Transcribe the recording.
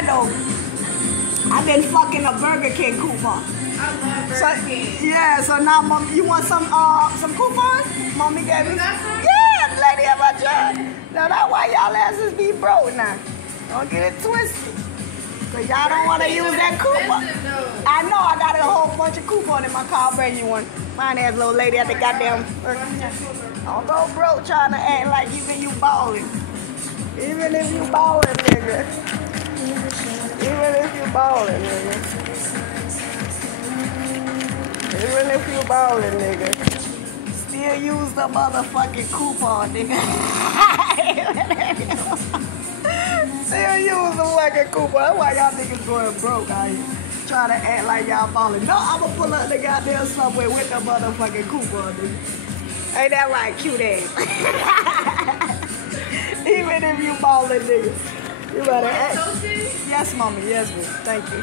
that though. I've been fucking a Burger King coupon. I love Burger King. Yeah, so now, Mom, you want some coupons? Mommy gave me. Yeah, lady at my job. Now that's why y'all asses be broke now. Don't get it twisted. Cause y'all don't want to use that coupon. I know I got a whole bunch of coupons in my car. I'll bring you one. Fine ass little lady at the goddamn. Don't go broke trying to act like you ballin'. Even if you ballin', nigga. Even if you ballin', nigga. Even if you ballin', nigga. Still use the motherfucking coupon, nigga. Still use the fucking coupon. That's why y'all niggas going broke out here. Trying to act like y'all ballin'. No, I'ma pull up the goddamn subway with the motherfucking coupon, nigga. Ain't that right, cute ass? Even if you ballin', nigga. You better act. Yes, mommy. Yes, bitch. Thank you.